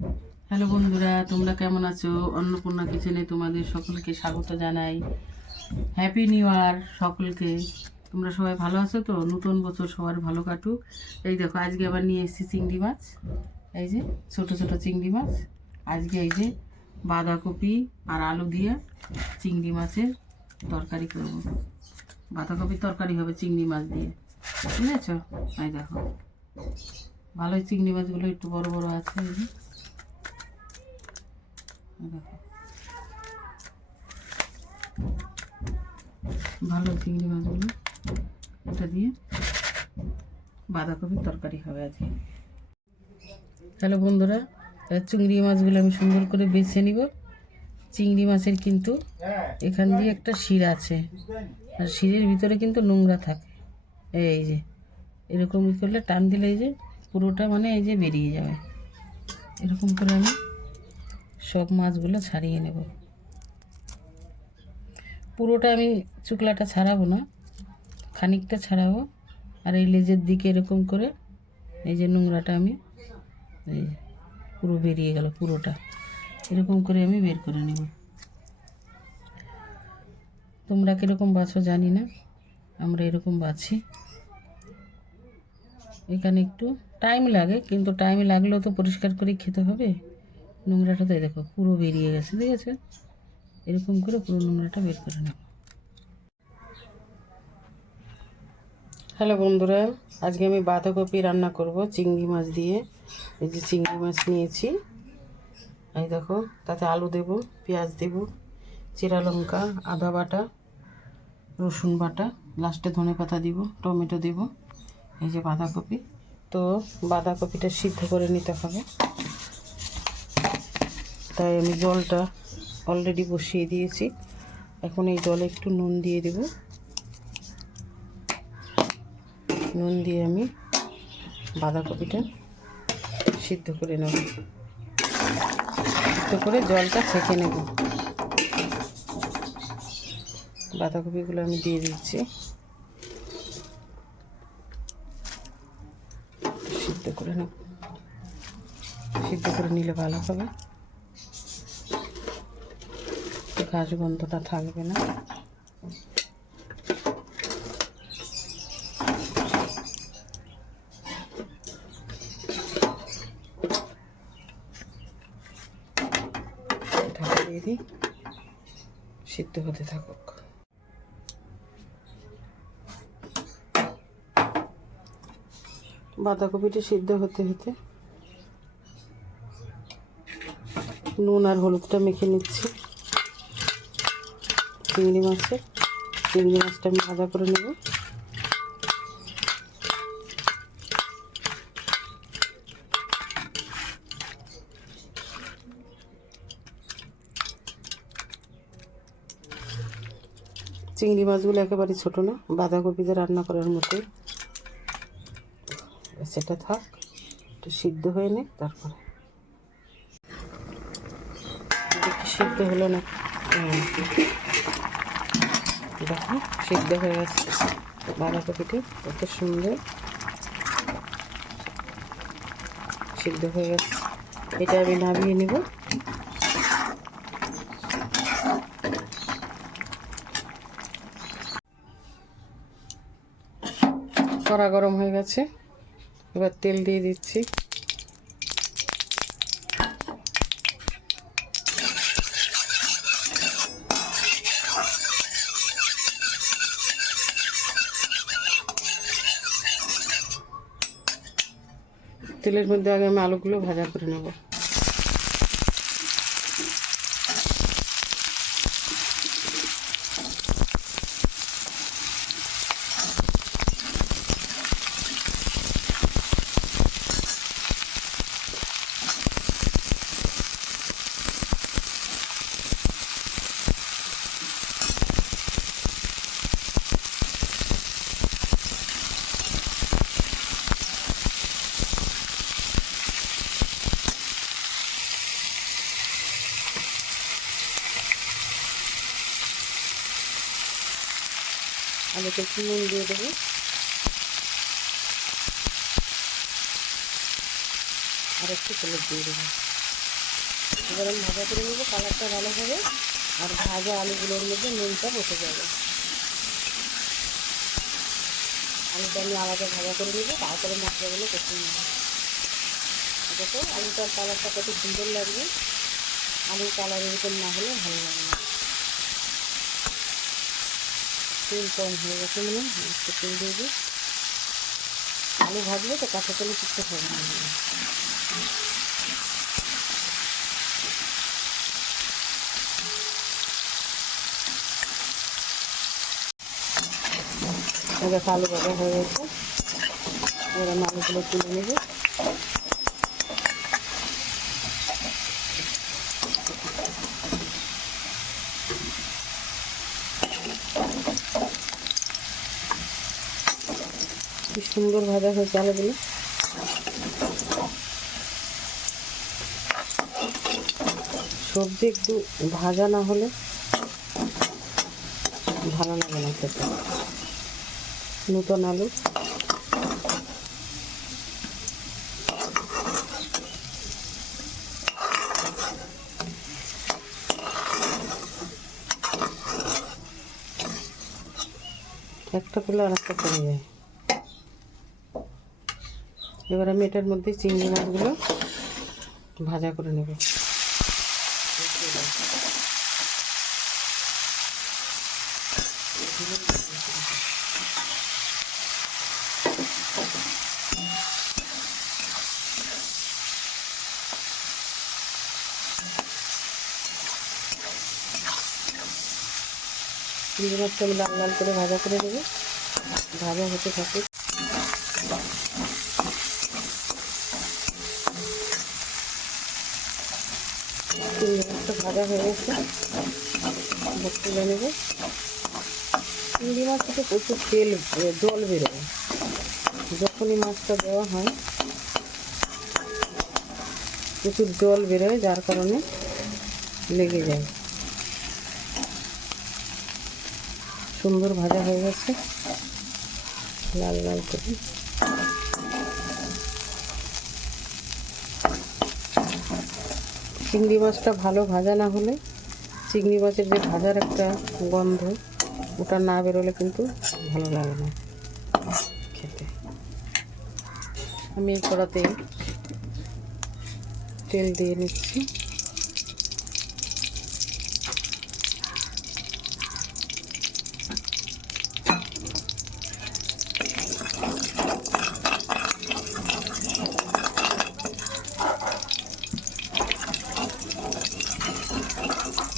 Hello বন্ধুরা, তোমরা কেমন আছো? অন্নপূর্ণা কিচেনে তোমাদের সকলকে স্বাগত জানাই। হ্যাপি নিউ ইয়ার সকলকে। তোমরা সবাই ভালো আছো তো? নতুন বছর সবার ভালো কাটুক। এই দেখো, আজকে আবার নিয়ে এসেছি চিংড়ি মাছ। এই যে ছোট ছোট চিংড়ি মাছ। আজকে এই যে বাঁধাকপি আর আলু দিয়ে চিংড়ি মাছের তরকারি করব। বাঁধাকপির তরকারি হবে চিংড়ি মাছ দিয়ে, বুঝেছো? এই দেখো, ভালোই চিংড়ি মাছগুলো একটু বড় বড় আছে। এই যে দেখো, ভালো চিংড়ি মাছগুলো, এটা দিয়ে বাঁধাকপির তরকারি হবে আজকে। হ্যালো বন্ধুরা, চিংড়ি মাছগুলো আমি সুন্দর করে বেছে নিব। চিংড়ি মাছের কিন্তু এখান দিয়ে একটা শির আছে, আর শিরের ভিতরে কিন্তু নোংরা থাকে। এই যে এরকম করলে টান দিলে এই যে পুরোটা মানে এই যে বেরিয়ে যাবে। এরকম করে আমি সব মাছগুলো ছাড়িয়ে নেব। পুরোটা আমি চুকলাটা ছাড়াবো না, খানিকটা ছাড়াবো। আর এই লেজের দিকে এরকম করে এই যে নোংরাটা আমি এই পুরো বেরিয়ে গেল, পুরোটা এরকম করে আমি বের করে নেব। তোমরা কীরকম বাছো জানি না, আমরা এরকম বাছি। এখানে একটু টাইম লাগে, কিন্তু টাইম লাগলেও তো পরিষ্কার করে খেতে হবে। নোংরাটা তো দেখো পুরো বেরিয়ে গেছে, ঠিক আছে? এরকম করে পুরো নোংরাটা বের করে নেব। হ্যালো বন্ধুরা, আজকে আমি বাঁধাকপি রান্না করব চিংড়ি মাছ দিয়ে। এই যে চিংড়ি মাছ নিয়েছি, এই দেখো, তাতে আলু দেব, পেঁয়াজ দেব, চিরা লঙ্কা, আদা বাটা, রসুন বাটা, লাস্টে ধনেপাতা দিব, টমেটো দেব। এই যে বাঁধাকপি, তো বাঁধাকপিটা সিদ্ধ করে নিতে হবে, তাই আমি জলটা অলরেডি বসিয়ে দিয়েছি। এখন এই জলে একটু নুন দিয়ে দেব। নুন দিয়ে আমি বাঁধাকপিটা সিদ্ধ করে নেব, সিদ্ধ করে জলটা ছেঁকে নেব। বাঁধাকপিগুলো আমি দিয়ে দিচ্ছি, সিদ্ধ করে নেব। সিদ্ধ করে নিলে ভালো হবে, ঘাস গন্ধটা থাকবে না। ঢাকা দিয়ে দিই, সিদ্ধ হতে থাকুক। বাঁধাকপিটা সিদ্ধ হতে হতে নুন আর হলুদটা মেখে নিচ্ছি চিংড়ি মাছটা আমি ভাজা করে নেব। চিংড়ি মাছগুলো একেবারে ছোটো না, বাঁধাকপিতে রান্না করার মতোই। সেটা থাক, একটু সিদ্ধ হয়ে নে, তারপরে সিদ্ধ হলো না। দেখো সিদ্ধ হয়ে গেছে বাঁধাকপিটা, কত সুন্দর সিদ্ধ হয়ে গেছে। এটা আমি নামিয়ে নেব। কড়া গরম হয়ে গেছে, এবার তেল দিয়ে দিচ্ছি। তেলের মধ্যে আগে আমি আলুগুলো ভাজা করে নেব। আলুতে একটু নুন দিয়ে দেবো, আর একটু হলুদ দিয়ে দেবো। এবার আমি ভাজা করে নেবো, কালারটা ভালো হবে আর ভাজা আলুগুলোর মধ্যে নুনটা বসে যাবে। আলুটা আমি আলাদা ভাজা করে নেবো, তারপরে মশলাগুলো কষিয়ে নেবো। দেখো আলুটার কালারটা কত সুন্দর লাগবে, আলুর কালার এরকম না হলে ভালো লাগে না। তেল কম হয়ে গেছে মনে হয়, একটু তেল দিয়ে দিই। আলু ভাজলে তো কাঁচা তেলে ঠিকঠাক হবে না। এবার আলু ভাজা হয়ে গেছে, এবার আমি আলুগুলো তুলে নেব। কি সুন্দর ভাজা হয়েছে আলুগুলো। সবজি একটু ভাজা না হলে ভালো লাগে না খেতে। নতুন আলু একটা পেলে আর একটা পড়ে যায়। এবার আমি এটার মধ্যে চিংড়ি মাছগুলো ভাজা করে নেব। চিংড়ি মাছটা আমি লাল লাল করে ভাজা করে নেব, ভাজা হতে থাকে। চিংড়ি মাছটা ভাজা হয়ে গেছে, তুলে নেব। চিংড়ি মাছ থেকে প্রচুর জল বেরোয়, যখনই মাছটা দেওয়া হয় প্রচুর জল বেরোয়, যার কারণে লেগে যায়। সুন্দর ভাজা হয়ে গেছে লাল লাল করে। চিংড়ি মাছটা ভালো ভাজা না হলে, চিংড়ি মাছের যে ভাজার একটা গন্ধ ওটা না বেরোলে কিন্তু ভালো লাগে না খেতে। আমি এই কড়াতে তেল দিয়ে নিচ্ছি।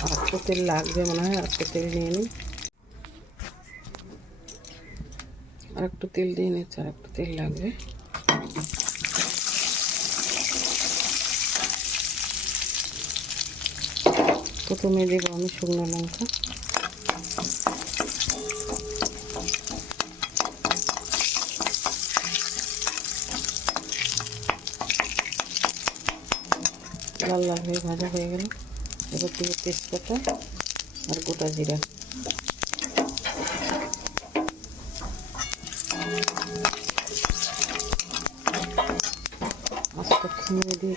আর একটু তেল লাগবে মনে হয়, আর একটু তেল নিয়ে নিই। আর একটু তেল দিয়ে নিচ্ছি, আর একটু তেল লাগবে। প্রথমে দেবো আমি শুকনো লঙ্কা, লাল লাল হয়ে ভাজা হয়ে গেল। এবার দেবো তেজপাতা আর গোটা জিরা। আস্তে কমিয়ে দিয়ে,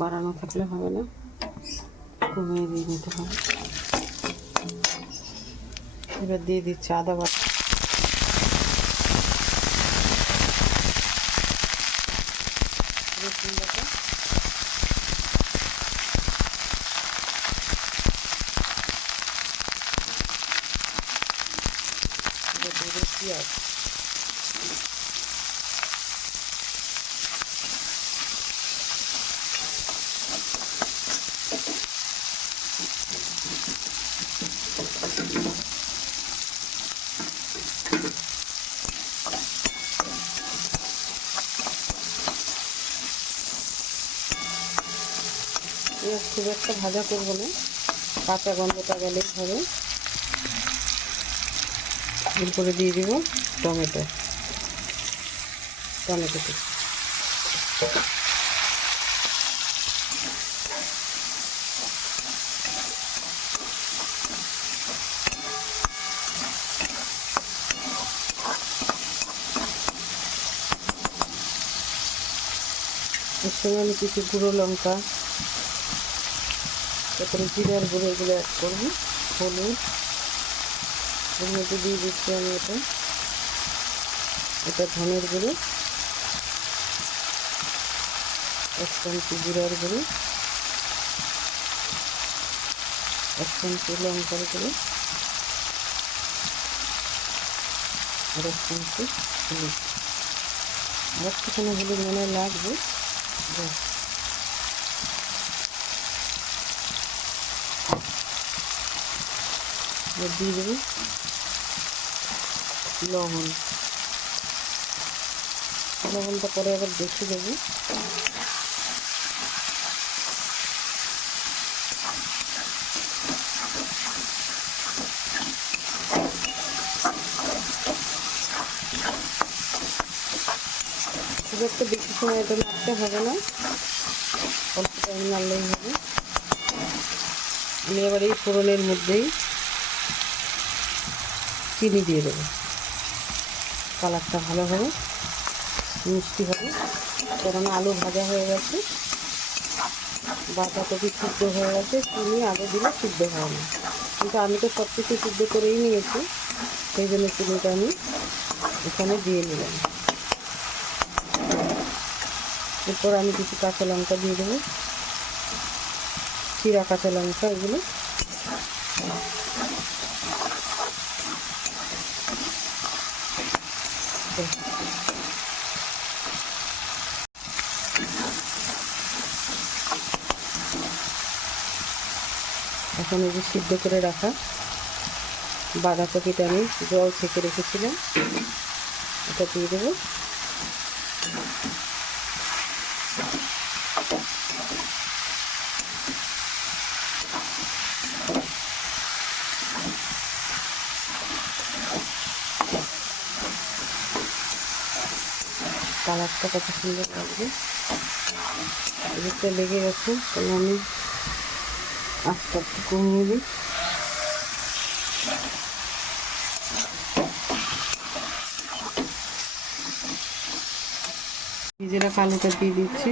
বাড়ানো থাকলে হবে না, কমিয়ে দিয়ে নিতে হবে। এবার দিয়ে দিচ্ছি আদা বাটা, রসুন বাটা, পেঁয়াজ। পেঁয়াজ খুব একটা ভাজা করবো না, কাঁচা গন্ধটা গেলেই হবে। এরপরে দিয়ে দিব টমেটো। সঙ্গে আমি কিছু গুঁড়ো লঙ্কা, তারপরে জিরার গুঁড়ো এগুলো অ্যাড করবো, হলুদ এর মধ্যে দিয়ে দিচ্ছি আমি এটা ধনের গুঁড়ো, 1 চামচি জিরার গুঁড়ো, 1 চামচি লঙ্কার গুঁড়ো আর 1 চামচি হলুদ। আর একটুখানি হলুদ মনে লাগবে। দিয়ে দেবো লবণটা পরে আবার বেশি দেবো। খুব একটা বেশি সময় এটা নাড়তে হবে না, অল্প টাইম নাড়লেই হবে। আমি এবার এই ফোড়নের মধ্যেই চিনি দিয়ে দেবো, কালারটা ভালো হবে, মিষ্টি হবে। কারণ আলু ভাজা হয়ে গেছে, বাঁধাকপি সিদ্ধ হয়ে গেছে, চিনি আগে দিলে সিদ্ধ হয় না, কিন্তু আমি তো সব কিছু সিদ্ধ করেই নিয়েছি, সেই জন্য চিনিটা আমি এখানে দিয়ে নিলাম। এরপর আমি কিছু কাঁচা লঙ্কা দিয়ে দেবো, চিরা কাঁচা লঙ্কা এগুলো। এখন এই যে সিদ্ধ করে রাখা বাঁধাকপিটা আমি জল ছেঁকে রেখেছিলাম, এটা দিয়ে দেবো। কালারটা কত সুন্দর লাগবে, এদিকটা লেগে গেছে, তাহলে আমি আস্তে আস্তে কমিয়ে দিই। নিজেরা কালোটা দিয়ে দিচ্ছি।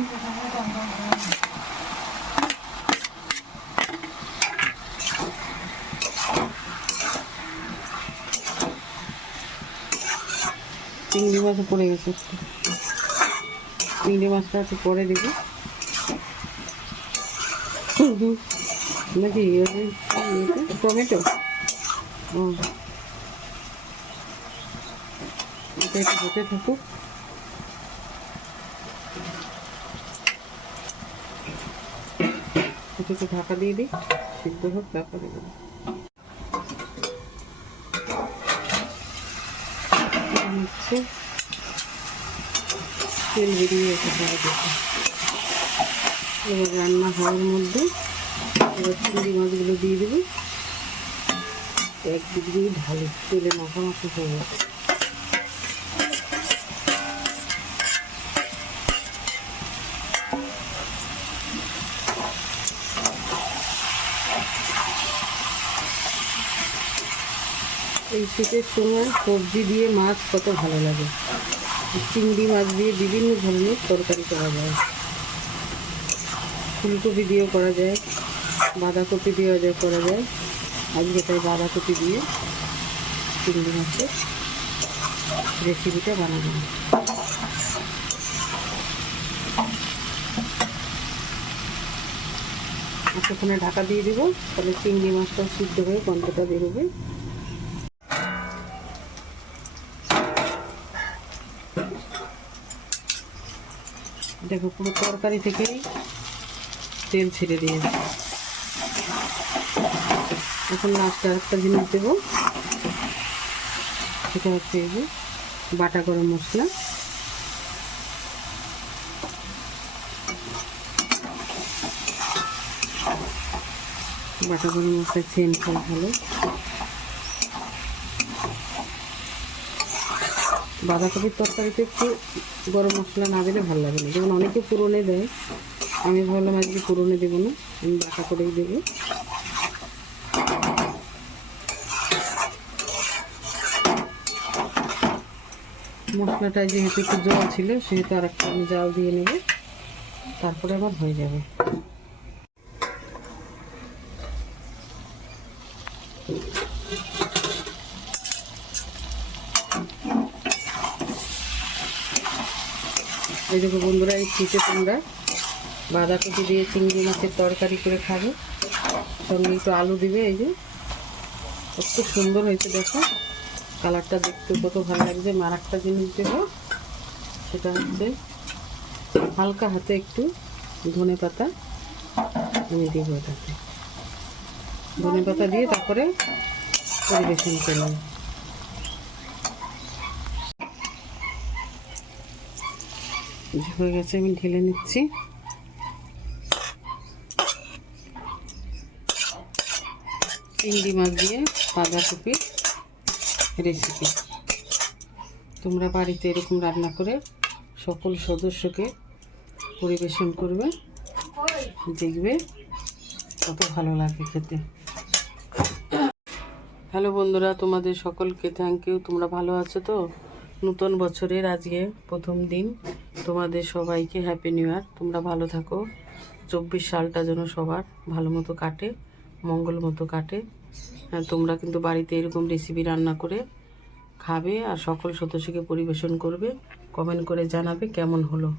চিংড়ি মাছও পড়ে গেছে, চিংড়ি মাছটা একটু পরে দেবো নাকি টমেটো। এটা একটু হতে থাকুক। একটু ঢাকা দিয়ে দিই, সিদ্ধ হোক, ঢাকা দিয়ে দেবো। তেল বেরিয়ে গেছে সারা দেখে। এবার রান্না হওয়ার মধ্যে এবার চিংড়ি মাছগুলো দিয়ে দেবো, একদিক দিয়ে ঢালি, তেলে মাখামাখি হয়ে গেছে। এই শীতের সময় সবজি দিয়ে মাছ কত ভালো লাগে। চিংড়ি মাছ দিয়ে বিভিন্ন ধরনের তরকারি করা যায়, ফুলকপি দিয়েও করা যায়, বাঁধাকপি দিয়েও করা যায়। আজকে তাই বাঁধাকপি দিয়ে চিংড়ি মাছের রেসিপিটা বানাবো। এতক্ষণে ঢাকা দিয়ে দেবো, তাহলে চিংড়ি মাছটাও সিদ্ধ হয়ে গন্ধটা বেরোবে। দেখো পুরো তরকারি থেকেই তেল ছেড়ে দিয়েছে। এখন লাস্টে আরেকটা জিনিস দেবো, সেটা হচ্ছে এই যে বাটা গরম মশলা। বাটা গরম মশলার সেন্ট খুব ভালো। বাঁধাকপির তরকারিতে একটু গরম মশলা না দিলে ভালো লাগে না, যেমন অনেকে পুরনে দেয়, আমি ভাবলাম আজকে পুরনে দেবো না, আমি বাটা করেই দেবো। মশলাটা যেহেতু একটু জল ছিল, সেহেতু আর একটা আমি জাল দিয়ে নেব। তারপরে আবার হয়ে যাবে। এই দেখো বন্ধুরা, এই শীতে তোমরা বাঁধাকপি দিয়ে চিংড়ি মাছের তরকারি করে খাবে, সঙ্গে একটু আলু দিবে। এই যে কত সুন্দর হয়েছে দেখো, কালারটা দেখতে কত ভালো লাগছে। আর একটা জিনিস দেবো, সেটা হচ্ছে হালকা হাতে একটু ধনে পাতা আমি দেবো। এটাতে ধনে পাতা দিয়ে তারপরে পরিবেশন করলাম। হয়ে গেছে, আমি ঢেলে নিচ্ছি। চিংড়ি মাছ দিয়ে বাঁধাকপি রেসিপি তোমরা বাড়িতে এরকম রান্না করে সকল সদস্যকে পরিবেশন করবে, দেখবে কত ভালো লাগে খেতে। হ্যালো বন্ধুরা, তোমাদের সকলকে থ্যাংক ইউ। তোমরা ভালো আছো তো? নতুন বছরের আজকে প্রথম দিন, তোমাদের সবাইকে হ্যাপি নিউ ইয়ার। তোমরা ভালো থাকো, 24 সালটা যেন সবার ভালো মতো কাটে, মঙ্গল মতো কাটে। তোমরা কিন্তু বাড়িতে এরকম রেসিপি রান্না করে খাবে আর সকল সদস্যকে পরিবেশন করবে। কমেন্ট করে জানাবে কেমন হলো।